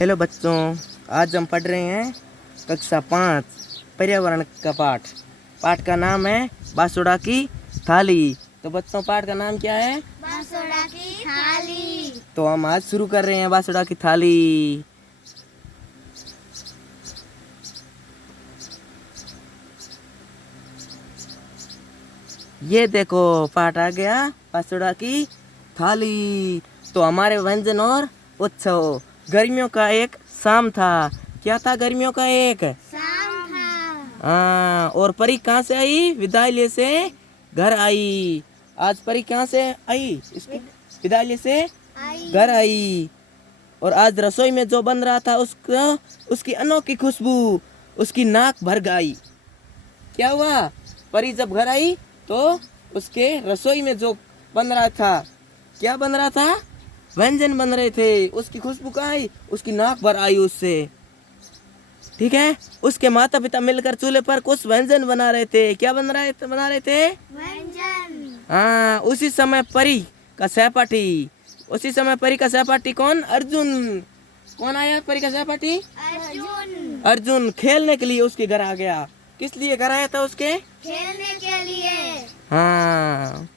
Hello बच्चों, आज हम पढ़ रहे हैं कक्षा 5 पर्यावरण का पाठ का नाम है बांसुड़ा की थाली। तो बच्चों, पाठ का नाम क्या है? बांसुड़ा की थाली। तो हम आज शुरू कर रहे हैं बांसुड़ा की थाली। ये देखो, पाठ आ गया बांसुड़ा की थाली। तो हमारे व्यंजन और उत्सव। गर्मियों का एक शाम था। क्या था? गर्मियों का एक शाम था। हाँ। और परी कहाँ से आई? विद्यालय से घर आई। आज परी कहाँ से आई? इसके विद्यालय से घर आई। और आज रसोई में जो बन रहा था उसकी अनोखी खुशबू उसकी नाक भर गई। क्या हुआ? परी जब घर आई तो उसके रसोई में जो बन रहा था, क्या बन रहा था? व्यंजन बन रहे थे। उसकी खुशबू कहाँ आई? उसकी नाक भर आई उससे। ठीक है। उसके माता पिता मिलकर चूल्हे पर कुछ व्यंजन बना रहे थे। क्या बना रहे थे? व्यंजन। हाँ। उसी समय परी का सहपाठी कौन? अर्जुन। कौन आया? परी का सहपाठी अर्जुन खेलने के लिए उसके घर आ गया। किस लिए घर आया था? उसके खेलने के लिए। हाँ।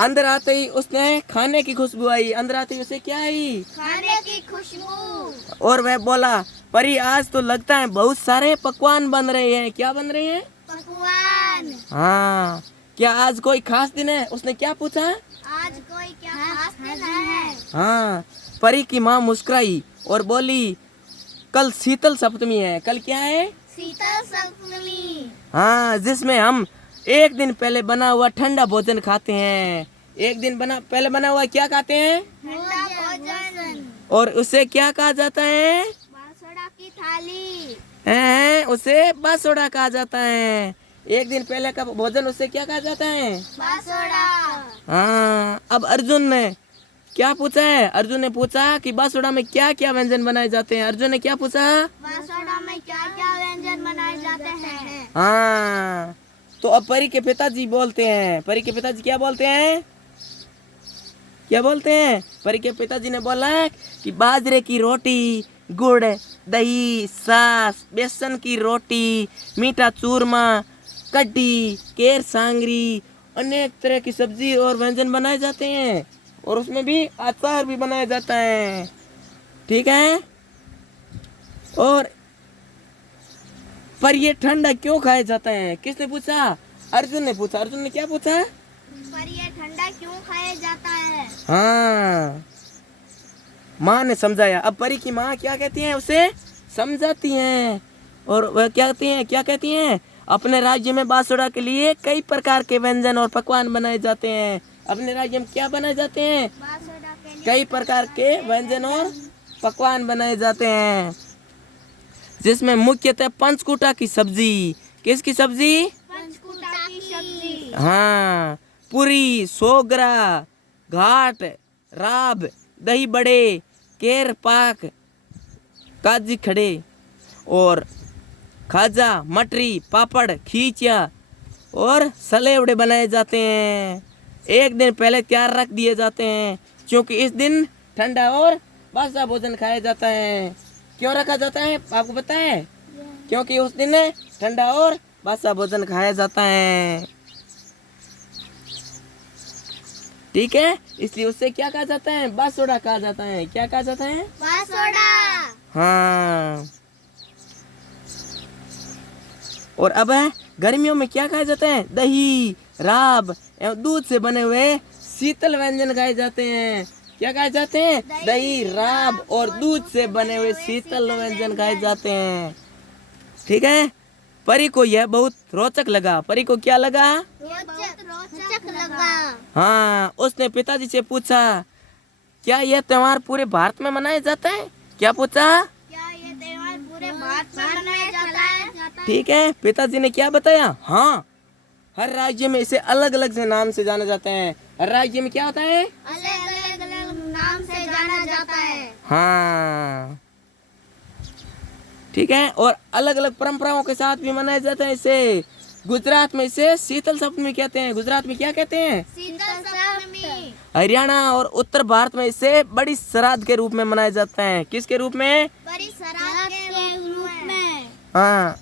अंदर आते ही उसने खाने की खुशबू आई। अंदर आते ही उसे क्या आई? खाने की खुशबू। और वह बोला, परी आज तो लगता है बहुत सारे पकवान बन रहे हैं। क्या बन रहे हैं? पकवान। हाँ। क्या आज कोई खास दिन है? उसने क्या पूछा? आज कोई क्या खास दिन है? हाँ। परी की माँ मुस्कुराई और बोली, कल शीतल सप्तमी है। कल क्या है? शीतल सप्तमी। हाँ, जिसमें हम एक दिन पहले बना हुआ ठंडा भोजन खाते हैं। एक दिन पहले बना हुआ क्या खाते हैं? ठंडा भोजन। और उसे क्या कहा जाता है? बांसुड़ा की थाली। उसे बांसुड़ा कहा जाता है। एक दिन पहले का भोजन उसे क्या कहा जाता है? बांसुड़ा। हाँ। अब अर्जुन ने क्या पूछा है? अर्जुन ने पूछा कि बांसुड़ा में क्या क्या व्यंजन बनाए जाते हैं। अर्जुन ने क्या पूछा? बांसुड़ा में क्या क्या व्यंजन बनाए जाते हैं? हाँ। तो अब परी के पिताजी बोलते हैं। परी के पिताजी क्या बोलते हैं? परी के पिताजी ने बोला कि बाजरे की रोटी, गुड़, दही, छाछ, बेसन की रोटी, मीठा चूरमा, कड्डी, केर सांगरी, अनेक तरह की सब्जी और व्यंजन बनाए जाते हैं। और उसमें भी अचार भी बनाया जाता है। ठीक है। और पर ये ठंडा क्यों खाया जाता है? किसने पूछा? अर्जुन ने पूछा। अर्जुन ने क्या पूछा? पर ये ठंडा क्यों खाया जाता है? हाँ। माँ ने समझाया। अब परी की माँ क्या कहती हैं? उसे समझाती हैं। और वह क्या कहती हैं? अपने राज्य में बांसुड़ा के लिए कई प्रकार के व्यंजन और पकवान बनाए जाते हैं। अपने राज्य में क्या बनाए जाते हैं? बांसुड़ा के लिए कई प्रकार के व्यंजन और पकवान बनाए जाते हैं, जिसमें मुख्यतः पंचकूटा की सब्जी। किसकी सब्जी? पंचकूटा की सब्जी। हाँ। पूरी, सोगरा, घाट, राब, दही बड़े, केर पाक, काजी खड़े और खाजा, मटरी, पापड़, खींचिया और सलेवड़े बनाए जाते हैं। एक दिन पहले तैयार रख दिए जाते हैं, क्योंकि इस दिन ठंडा और बासा भोजन खाया जाता है। क्यों रखा जाता है? आपको पता है? क्योंकि उस दिन ठंडा और बासा भोजन खाया जाता है। ठीक है। इसलिए उससे क्या कहा जाता है? बांसुड़ा कहा जाता है। क्या कहा जाता है? बांसुड़ा। हाँ। और अब है गर्मियों में क्या खाया जाता है? दही, राब एवं दूध से बने हुए शीतल व्यंजन खाए जाते हैं। क्या खाए जाते हैं? दही, राब और दूध से बने हुए शीतल व्यंजन खाए जाते हैं। ठीक है। परी को यह बहुत रोचक लगा। परी को क्या लगा? रोचक लगा। हाँ। उसने पिताजी से पूछा, क्या यह त्योहार पूरे भारत में मनाया जाता है? क्या पूछा? क्या ये त्योहार पूरे भारत में मनाया जाता है? ठीक है। पिताजी ने क्या बताया? हाँ, हर राज्य में इसे अलग अलग से नाम से जाना जाता है। हर राज्य में क्या होता है? अलग अलग नाम से जाना जाता है। हाँ। ठीक है। और अलग अलग परंपराओं के साथ भी मनाया जाता है इसे। गुजरात में इसे शीतल सप्तमी कहते हैं। गुजरात में क्या कहते हैं? शीतल सप्तमी। हरियाणा और उत्तर भारत में इसे बड़ी श्राद्ध के रूप में मनाया जाता है। किसके रूप में? बड़ी श्राद्ध के रूप में। हाँ,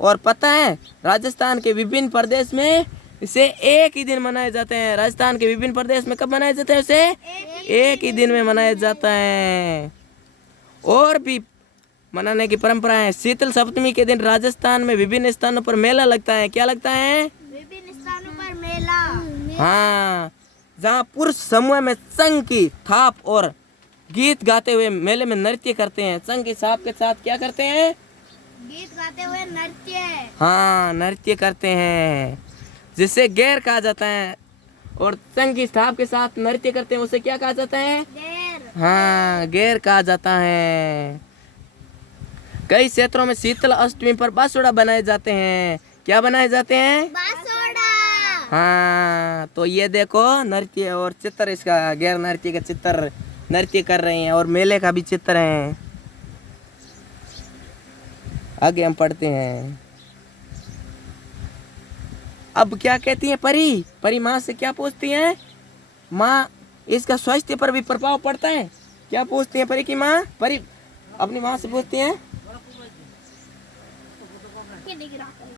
और पता है राजस्थान के विभिन्न प्रदेश में इसे एक ही दिन मनाए जाते हैं। राजस्थान के विभिन्न प्रदेश में कब मनाए जाते हैं इसे? एक ही दिन में मनाया जाता है। और भी मनाने की परंपरा है। शीतल सप्तमी के दिन राजस्थान में विभिन्न स्थानों पर मेला लगता है। क्या लगता है? विभिन्न स्थानों पर मेला। हाँ, जहाँ पुरुष समूह में संघ की थाप और गीत गाते हुए मेले में नृत्य करते हैं। संघ की थाप के साथ क्या करते हैं? गीत गाते हुए नृत्य। हाँ, नृत्य करते हैं, जिसे गैर कहा जाता है। और संघ की थाप के साथ नृत्य करते हैं, उसे क्या कहा जाता है? गैर। हाँ, गैर कहा जाता है। कई क्षेत्रों में शीतल अष्टमी पर बांसुड़ा बनाए जाते हैं। क्या बनाए जाते हैं? बांसुड़ा। हाँ, तो ये देखो नृत्य और चित्र, इसका गैर नृत्य का चित्र नृत्य कर रहे हैं और मेले का भी चित्र है। आगे हम पढ़ते हैं। अब क्या कहती है परी? परी माँ से क्या पूछती है? माँ, इसका स्वास्थ्य पर भी प्रभाव पड़ता है? क्या पूछती है परी की माँ? परी अपनी माँ से पूछती है।